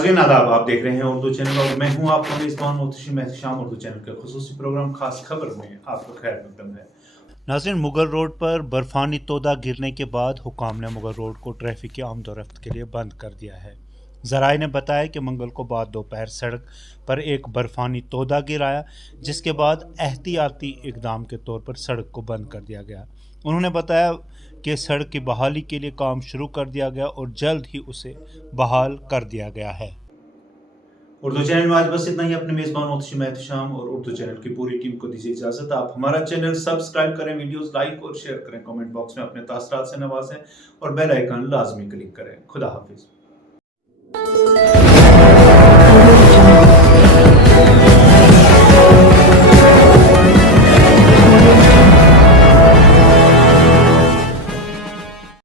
ناظرین آداب، آپ دیکھ رہے ہیں اردو چینل اور میں ہوں آپ کا میزبان محتشم احتشام۔ اردو چینل کے خصوصی پروگرام خاص خبر میں آپ کو خیر مقدم ہے۔ ناظرین، مغل روڈ پر برفانی تودہ گرنے کے بعد حکام نے مغل روڈ کو ٹریفک کی آمد و رفت کے لیے بند کر دیا ہے۔ ذرائع نے بتایا کہ منگل کو بعد دوپہر سڑک پر ایک برفانی تودہ گر آیا، جس کے بعد احتیاطی اقدام کے طور پر سڑک کو بند کر دیا گیا۔ انہوں نے بتایا کہ سڑک کی بحالی کے لیے کام شروع کر دیا گیا اور جلد ہی اسے بحال کر دیا گیا ہے۔ اردو چینل میں آج بس اتنا ہی۔ اپنے میزبان محتشم احتشام اور اردو چینل کی پوری ٹیم کو دیجیے اجازت۔ آپ ہمارا چینل سبسکرائب کریں، ویڈیوز لائک اور شیئر کریں، کمنٹ باکس میں اپنے تاثرات سے نوازیں اور بیل آئیکن لازمی کلک کریں۔ خدا حافظ۔